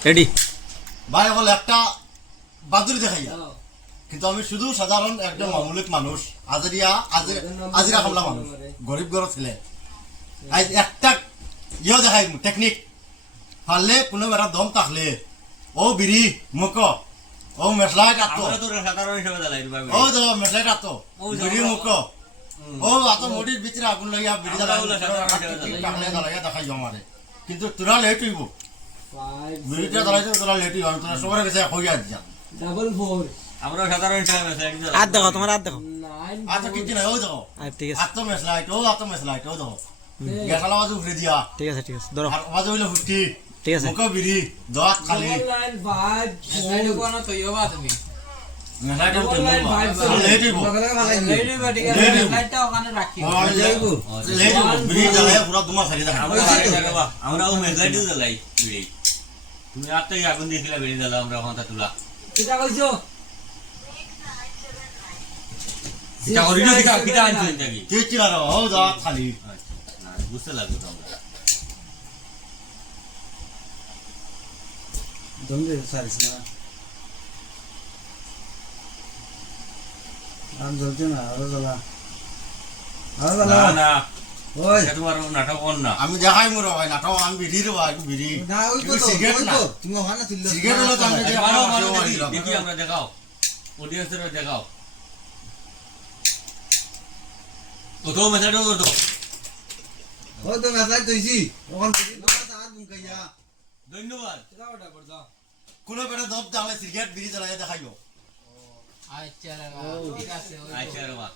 ready ভাই বল একটা বাদুরি দেখাইয়া কিন্তু আমি শুধু সাধারণ একজন মামুলিক মানুষ আজিরা খামলা মানুষ গরিব ঘর ছেলে আজ একটা দেখাই টেকনিক পারলে কোনো একটা দম থাকলে ও বিড়ি মুখ ও মেশলাই কাটো ও তো মেশলাই কাটো বিড়ি মুখ ও আতো মোটির ভিতরে আগুন লাগিয়া বিড়ি জ্বালাইয়া দেখাই আমারে কিন্তু তোরা লেট হইব বিড়িটা জ্বালাইতে তোরা লেট হইব তোরা সবার কাছে হইয়া যা আমরা সাধারণ হিসাবে মেসে একজন আর দেখো তোমার আর দেখো আচ্ছা কিছু নাই ও দেখো ঠিক আছে আতো মেশলাই ও দেখো গেছালা বাজু ঘুরে দিয়া ঠিক আছে ধরো আর বাজু হইলে ফুটি ঠিক আছে মুখ বিড়ি দোয়া খালি মেশলাইটা লেট হইব লেট হইব বিড়ি জ্বালাইয়া পুরা তোমার খালি দেখা আমরাও মেসলাইটিও জ্বালাই বিড়ি তুমি আর তো আগুন দিয়েছিলা বিড়ি জ্বালা আমরা ওখানটা তুলা কিটা কইছো কিটা করিনো কিটা আনছেন নাকি ঠিক ছিল ও দোয়া খালি না বুঝতে লাগবে তো আমরা দমে সারিস না আম জ্বলছে না আরো জ্বালা না না ওই এটা তোমার নাটক কর না আমি দেখাই মোর ভাই নাটক আমি বিড়ি রে ভাই বিড়ি না ওই তো সিগারেট না তুমি ওখানে তুললে সিগারেট হলো তো আমি মারো মারো দেখি আমরা দেখাও অডিয়েন্সের দেখাও তো মেসেজও করতো ওই তো মেসেজ কইছি ওখান থেকে তোমার সাথ বুকাইয়া ধন্যবাদ কোনো বেটা দব দাঁড়ায় সিগারেট বিড়ি জ্বালাইয়া দেখাইও আচ্ছা রে মা